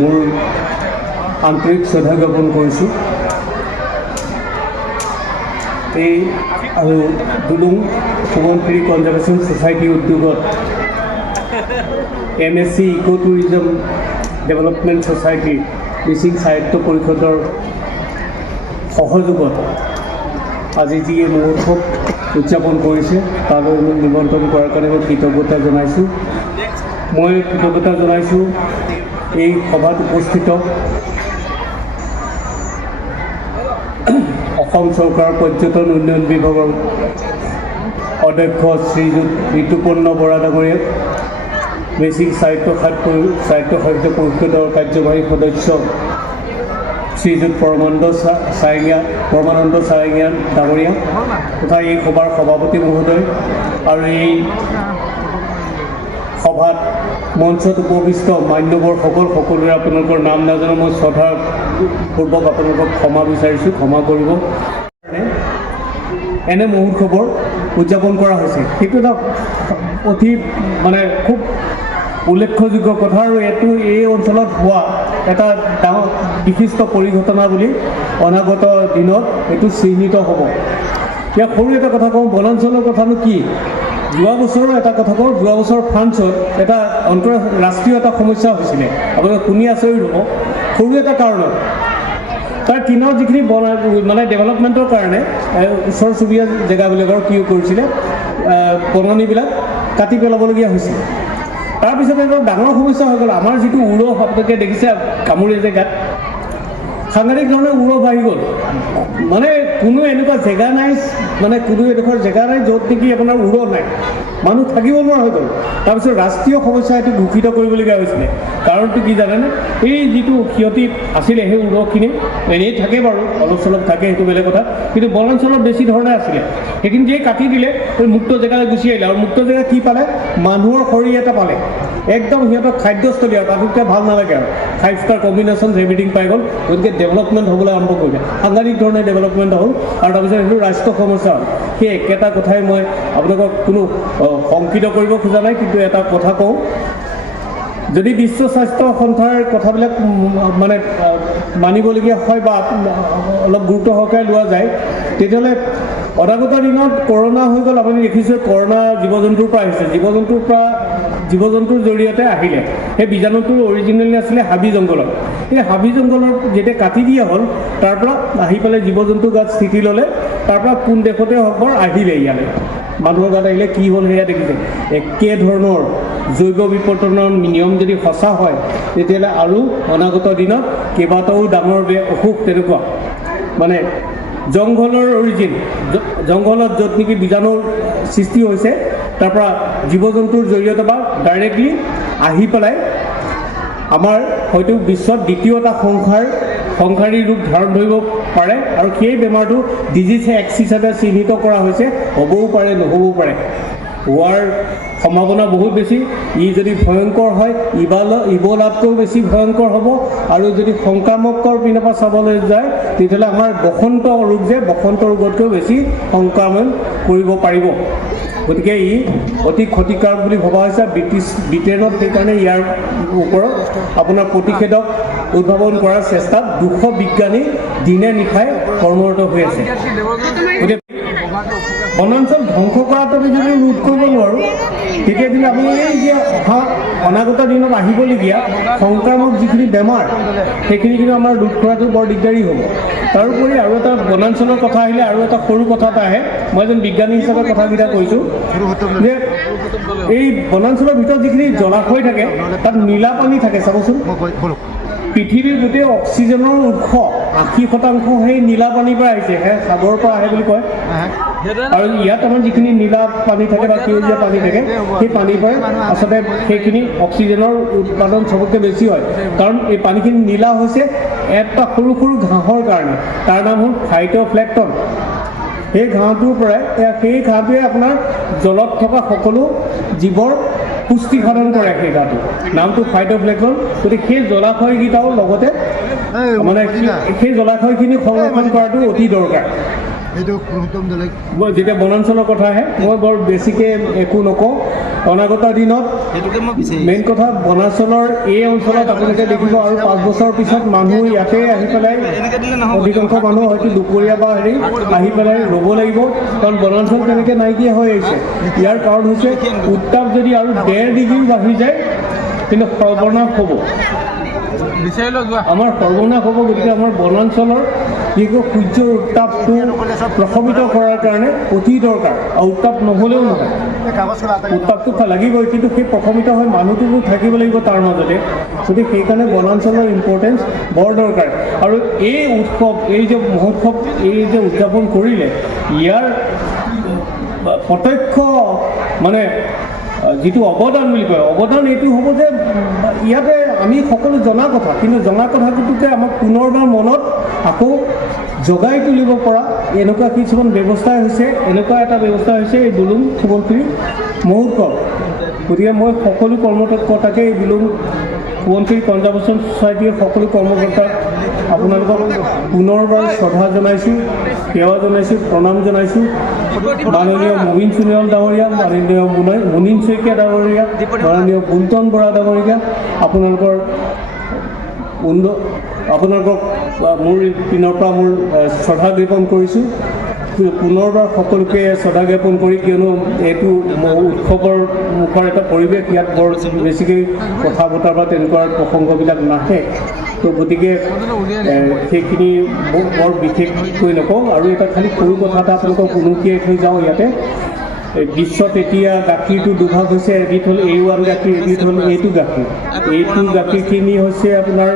মোৰ আন্তৰিক শ্ৰদ্ধা জ্ঞাপন কৰিছোঁ। এই আৰু দুলুং সুমনখিৰি কনজাৰ্ভেশ্যন ছ'চাইটি উদ্যোগত MSC eco tourism development society Mising সাহিত্য পৰিষদৰ সহযোগত আজি যি এই মহোৎসৱ উদযাপন কৰিছে তালৈ মোক নিমন্ত্ৰণ কৰাৰ কাৰণে মই কৃতজ্ঞতা জনাইছোঁ। মই কৃতজ্ঞতা জনাইছোঁ এই সভাত উপস্থিত অসম চৰকাৰৰ পৰ্যটন উন্নয়ন বিভাগৰ অধ্যক্ষ শ্ৰীযুত ঋতুপৰ্ণ বৰা ডাঙৰীয়া, মিচিং সাহিত্য সাহিত্য পৰিষদৰ কাৰ্যবাহী সদস্য শ্ৰীযুত পৰমানন্দ চাৰেঙীয়া ডাঙৰীয়া তথা এই সভাৰ সভাপতি মহোদয় আৰু এই সভাত মঞ্চত উপবিষ্ট মান্যবৰসকল সকলোৰে আপোনালোকৰ নাম নাজানো, মই শ্ৰদ্ধাপূৰ্বক আপোনালোকক ক্ষমা বিচাৰিছোঁ, ক্ষমা কৰিব। এনে মহোৎসৱৰ উদযাপন কৰা হৈছে, সেইটো এটা অতি খুব উল্লেখযোগ্য কথা আৰু এইটো এই অঞ্চলত হোৱা এটা ডাঙৰ বিশিষ্ট পৰিঘটনা বুলি অনাগত দিনত এইটো চিহ্নিত হ'ব। ইয়াক সৰু এটা কথা কওঁ, বনাঞ্চলৰ কথানো কি? যোৱা বছৰৰ এটা কথা কওঁ, যোৱা বছৰ ফ্ৰান্সত এটা আন্তঃৰাষ্ট্ৰীয় এটা সমস্যা হৈছিলে, আপোনালোকে শুনি আচৰিত হ'ব। সৰু এটা কাৰণত তাৰ কিনাৰত যিখিনি ডেভেলপমেণ্টৰ কাৰণে ওচৰ চুবুৰীয়া জেগাবিলাকৰ কি কৰিছিলে, বননিবিলাক কাটি পেলাবলগীয়া হৈছিল। তাৰপিছত এটা ডাঙৰ সমস্যা হৈ গ'ল। আমাৰ যিটো উৰহ আপোনালোকে দেখিছে কামুৰি জেগাত সাংঘাতিক ধৰণে উৰহ বাঢ়ি গ'ল। কোনো এনেকুৱা জেগা নাই, কোনো এডোখৰ জেগা নাই য'ত নেকি আপোনাৰ উৰহ নাই, মানুহ থাকিব নোৱাৰা হৈ গ'ল। তাৰপিছত ৰাষ্ট্ৰীয় সমস্যা এইটো ঘোষিত কৰিবলগীয়া হৈছিলে। কাৰণটো কি জানেনে? এই যিটো ক্ষতি আছিলে সেই উৰহখিনি এনেই থাকে বাৰু, অলপ চলপ থাকে, সেইটো বেলেগ কথা, কিন্তু বনাঞ্চলত বেছি ধৰণে আছিলে। সেইখিনি যিয়ে কাটি দিলে সেই মুক্ত জেগালৈ গুচি আহিলে, আৰু মুক্ত জেগা কি পালে? মানুহৰ শৰীৰ এটা পালে, একদম সিহঁতৰ খাদ্যস্থলী, আৰু তাতোতকৈ ভাল নালাগে আৰু 5 ষ্টাৰ কম্বিনেশ্যন এভৰিথিং পাই গ'ল। গতিকে ডেভেলপমেণ্ট হ'বলৈ আৰম্ভ কৰিলে, সাংঘাতিক ধৰণে ডেভেলপমেণ্ট হ'ল, আৰু তাৰপিছত সেইটো ৰাষ্ট্ৰীয় সমস্যা হ'ল। সেই একেটা কথাই মই আপোনালোকক কোনো শংকিত কৰিব খোজা নাই, কিন্তু এটা কথা কওঁ, যদি বিশ্ব স্বাস্থ্য সংস্থাৰ কথাবিলাক মানিবলগীয়া হয় বা অলপ গুৰুত্ব সহকাৰে লোৱা যায়, তেতিয়াহ'লে অনাগত দিনত কৰোণা হৈ গ'ল। আপুনি দেখিছে কৰোণা জীৱ জন্তুৰ পৰা আহিছে, জীৱ জন্তুৰ জৰিয়তে আহিলে। সেই বীজাণুটোৰ অৰিজিনেলি আছিলে হাবি জংঘলত। সেই হাবি জংঘলত যেতিয়া কাটি দিয়া হ'ল, তাৰ পৰা আহি পেলাই জীৱ জন্তু গাত স্থিতি ল'লে, তাৰ পৰা কোন দেশতে হওক বৰ আহিলে ইয়ালৈ, মানুহৰ গাত আহিলে। কি হ'ল সেয়া দেখিছে। একেধৰণৰ জৈৱ বিৱৰ্তনৰ নিয়ম যদি সঁচা হয়, তেতিয়াহ'লে আৰু অনাগত দিনত কেইবাটাও ডাঙৰ অসুখ তেনেকুৱা জংঘলৰ অৰিজিন, জংঘলত য'ত নেকি বীজাণুৰ সৃষ্টি হৈছে, তাৰ পৰা জীৱ জন্তুৰ জৰিয়তে বা ডাইৰেক্টলি আহি পেলাই আমাৰ হয়তো বিশ্বত দ্বিতীয় এটা সংসাৰী ৰূপ ধাৰণ ধৰিব পাৰে, আৰু সেই বেমাৰটো ডিজিজ এক্স হিচাপে চিহ্নিত কৰা হৈছে। হ'বও পাৰে, নহ'বও পাৰে, হোৱাৰ সম্ভাৱনা বহুত বেছি। ই যদি ভয়ংকৰ হয়, ইবলাতকৈও বেছি ভয়ংকৰ হ'ব। আৰু যদি সংক্ৰামকৰ পিনৰ পৰা চাবলৈ যায়, তেতিয়াহ'লে আমাৰ বসন্ত ৰোগতকৈও বেছি সংক্ৰমণ কৰিব পাৰিব। গতিকে ই অতি ক্ষতিকাৰক বুলি ভবা হৈছে। ব্ৰিটেইনত সেইকাৰণে ইয়াৰ ওপৰত আপোনাৰ প্ৰতিষেধক উদ্ভাৱন কৰাৰ চেষ্টাত 200 বিজ্ঞানী দিনে নিশাই কৰ্মৰত হৈ আছে। গতিকে বনাঞ্চল ধ্বংস কৰাটো যদি ৰোধ কৰিব নোৱাৰোঁ, তেতিয়া কিন্তু আমি এই যে অনাগত দিনত আহিবলগীয়া সংক্ৰামক যিখিনি বেমাৰ, সেইখিনি কিন্তু আমাৰ ৰোধ কৰাটো বৰ দিগদাৰী হ'ব। তাৰোপৰি আৰু এটা বনাঞ্চলৰ কথা আহিলে আৰু এটা সৰু কথা এটা আহে। মই এজন বিজ্ঞানী হিচাপে কথাকেইটা কৈছোঁ যে এই বনাঞ্চলৰ ভিতৰত যিখিনি জলাশয় থাকে, তাত নীলা পানী থাকে। চাবচোন, পৃথিৱীৰ গোটেই অক্সিজেনৰ উৎস 80% সেই নীলা পানীৰ পৰা আহিছে, সাগৰৰ পৰা আহে বুলি কয়। আৰু ইয়াত আমাৰ যিখিনি নীলা পানী থাকে বা সেউজীয়া পানী থাকে, সেই পানীৰ পৰাই আচলতে সেইখিনি অক্সিজেনৰ উৎপাদন চবতকৈ বেছি হয়। কাৰণ এই পানীখিনি নীলা হৈছে এটা সৰু সৰু ঘাঁহৰ কাৰণে, তাৰ নাম হ'ল ফাইটোপ্লেংকটন। সেই ঘাঁহটোৰ পৰাই, সেই ঘাঁহটোৱে আপোনাৰ জলত থকা সকলো জীৱৰ পুষ্টি সাধন কৰে। সেই ঘাঁহটো নামটো ফাইটোপ্লেংকটন। গতিকে সেই জলাশয়কেইটাও লগতে সেই জলাশয়খিনি সংৰক্ষণ কৰাটো অতি দৰকাৰ। মই যেতিয়া বনাঞ্চলৰ কথা আহে মই বৰ বেছিকৈ একো নকওঁ অনাগত দিনত মেইন কথা বনাঞ্চলৰ এই অঞ্চলত আপোনালোকে দেখিব আৰু 5 বছৰ পিছত মানুহ ইয়াতে আহি পেলাই অধিকাংশ মানুহ হয়তো দুপৰীয়া বা হেৰি আহি পেলাই ৰ'ব লাগিব কাৰণ বনাঞ্চল তেনেকৈ নাইকিয়া হৈ আহিছে ইয়াৰ কাৰণ হৈছে উত্তাপ যদি আৰু 1.5 ডিগ্ৰী বাঢ়ি যায় কিন্তু সৰ্বনাশ হ'ব আমাৰ সৰ্বনাশ হ'ব গতিকে আমাৰ বনাঞ্চলৰ যিটো সূৰ্যৰ উত্তাপটো প্ৰশমিত কৰাৰ কাৰণে অতি দৰকাৰ আৰু উত্তাপ নহ'লেও নহয় উত্তাপটো লাগিবই কিন্তু সেই প্ৰশমিত হৈ মানুহটোতো থাকিব লাগিব তাৰ মাজতে গতিকে সেইকাৰণে বনাঞ্চলৰ ইম্পৰ্টেঞ্চ বৰ দৰকাৰ আৰু এই উৎসৱ এই যে মহোৎসৱ এই যে উদযাপন কৰিলে ইয়াৰ প্ৰত্যক্ষ মানে যিটো অৱদান বুলি কয় অৱদান এইটো হ'ব যে ইয়াতে আমি সকলো জনা কথা কিন্তু জনা কথাটোকে আমাক পুনৰবাৰ মনত আকৌ জগাই তুলিব পৰা এনেকুৱা কিছুমান ব্যৱস্থা হৈছে এনেকুৱা এটা ব্যৱস্থা হৈছে এই দুলুং সোৱণশিৰি মহোৎসৱ গতিকে মই সকলো কৰ্মকৰ্তাকে এই দুলুং সোৱণশিৰি কনজাৰ্ভেশ্যন ছ'চাইটিৰ সকলো কৰ্মকৰ্তাক আপোনালোকক পুনৰবাৰ শ্ৰদ্ধা জনাইছোঁ সেৱা জনাইছোঁ প্ৰণাম জনাইছোঁ মাননীয় মবিন সোণোৱাল ডাঙৰীয়া মাননীয় মুনীন শইকীয়া ডাঙৰীয়া মাননীয় বুল্টন বৰা ডাঙৰীয়া আপোনালোকৰ মোৰ পিনৰ পৰা মোৰ শ্ৰদ্ধা জ্ঞাপন কৰিছোঁ পুনৰবাৰ সকলোকে শ্ৰদ্ধা জ্ঞাপন কৰি কিয়নো এইটো উৎসৱৰ মুখৰ এটা পৰিৱেশ ইয়াত বৰ বেছিকৈ কথা বতৰা বা তেনেকুৱা প্ৰসংগবিলাক নাহে তো গতিকে সেইখিনি বৰ বিশেষকৈ নকওঁ আৰু এটা খালি সৰু কথা এটা আপোনালোকক উনুকিয়াই থৈ যাওঁ ইয়াতে বিশ্বত এতিয়া গাখীৰটো দুভাগ হৈছে এবিধ হ'ল A1 গাখীৰ এবিধ হ'ল A2 গাখীৰ এইটো গাখীৰখিনি হৈছে আপোনাৰ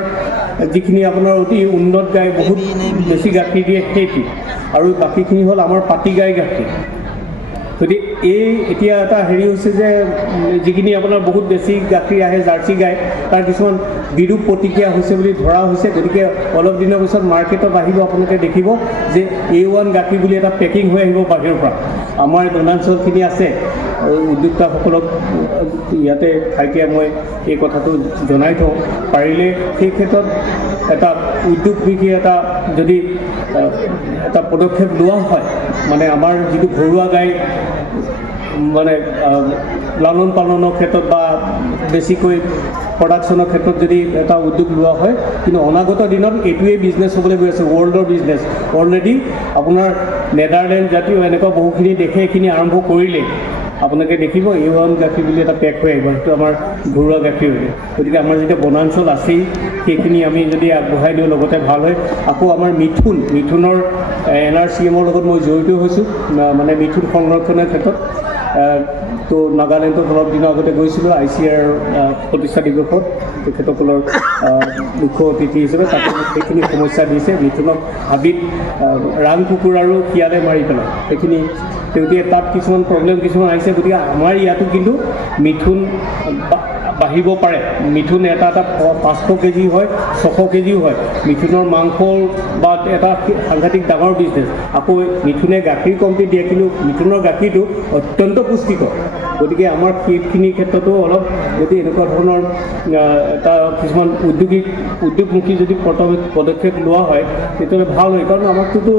যিখিনি আপোনাৰ অতি উন্নত গাই বহুত বেছি গাখীৰ দিয়ে সেইটো আৰু বাকীখিনি হ'ল আমাৰ পাতি গাই গাখীৰ গতিকে এই এতিয়া এটা হেৰি হৈছে যে যিখিনি আপোনাৰ বহুত বেছি গাখীৰ আহে জাৰ্চি গাই তাৰ কিছুমান বিৰূপ প্ৰতিক্ৰিয়া হৈছে বুলি ধৰা হৈছে গতিকে অলপ দিনৰ পিছত মাৰ্কেটত আহিব আপোনালোকে দেখিব যে A1 গাখীৰ বুলি এটা পেকিং হৈ আহিব বাহিৰৰ পৰা আমাৰ বনাঞ্চলখিনি আছে উদ্যোক্তাসকলক ইয়াতে ঠাইতে মই এই কথাটো জনাই থওঁ পাৰিলে সেই ক্ষেত্ৰত এটা উদ্যোগমুখী এটা যদি এটা পদক্ষেপ লোৱা হয় মানে আমাৰ যিটো ঘৰুৱা গাই মানে লালন পালনৰ ক্ষেত্ৰত বা বেছিকৈ প্ৰডাকশ্যনৰ ক্ষেত্ৰত যদি এটা উদ্যোগ লোৱা হয় কিন্তু অনাগত দিনত এইটোৱেই বিজনেছ হ'বলৈ গৈ আছে ৱৰ্ল্ডৰ বিজনেছ অলৰেডি আপোনাৰ নেদাৰলেণ্ড জাতীয় এনেকুৱা বহুখিনি দেশে এইখিনি আৰম্ভ কৰিলে আপোনালোকে দেখিব A1 গাখীৰ বুলি এটা পেক হৈ আহিব সেইটো আমাৰ ঘৰুৱা গাখীৰ হৈ গতিকে আমাৰ যেতিয়া বনাঞ্চল আছেই সেইখিনি আমি যদি আগবঢ়াই দিওঁ লগতে ভাল হয় আকৌ আমাৰ মিথুনৰ NRCMৰ লগত মই জড়িত হৈছোঁ মানে মিথুন সংৰক্ষণৰ ক্ষেত্ৰত তো নাগালেণ্ডত অলপ দিনৰ আগতে গৈছিলোঁ ICR প্ৰতিষ্ঠা দিৱসত তেখেতসকলৰ মুখ্য অতিথি হিচাপে তাতে সেইখিনি সমস্যা দিছে মিথুনক হাবিত ৰাং কুকুৰ আৰু শিয়ালে মাৰি পেলাই সেইখিনি গতিকে তাত কিছুমান প্ৰব্লেম কিছুমান আহিছে গতিকে আমাৰ ইয়াতো কিন্তু মিথুন বাঢ়িব পাৰে মিথুন এটা 500 কেজি হয় 600 কেজিও হয় মিথুনৰ মাংস বা এটা সাংঘাতিক ডাঙৰ বিজনেছ আকৌ মিথুনে গাখীৰ কমকৈ দিয়ে কিন্তু মিথুনৰ গাখীৰটো অত্যন্ত পুষ্টিকৰ গতিকে আমাৰ সেইখিনিৰ ক্ষেত্ৰতো অলপ যদি এনেকুৱা ধৰণৰ এটা কিছুমান উদ্যোগমুখী যদি পদক্ষেপ লোৱা হয় তেতিয়াহ'লে ভাল হয় কাৰণ আমাকটোতো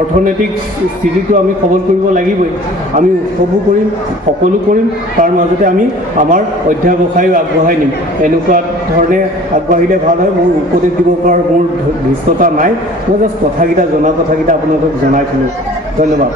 অৰ্থনৈতিক স্থিতিটো আমি সবল কৰিব লাগিবই আমি উৎসৱো কৰিম সকলো কৰিম তাৰ মাজতে আমি আমাৰ অধ্যাৱসায়ো আগবঢ়াই নিম এনেকুৱা ধৰণে আগবাঢ়িলে ভাল হয় মোৰ উপদেশ দিব পৰাৰ মোৰ ধৃষ্টতা নাই মই জাষ্ট কথাকেইটা জনা কথাকেইটা আপোনালোকক জনাই থ'লোঁ ধন্যবাদ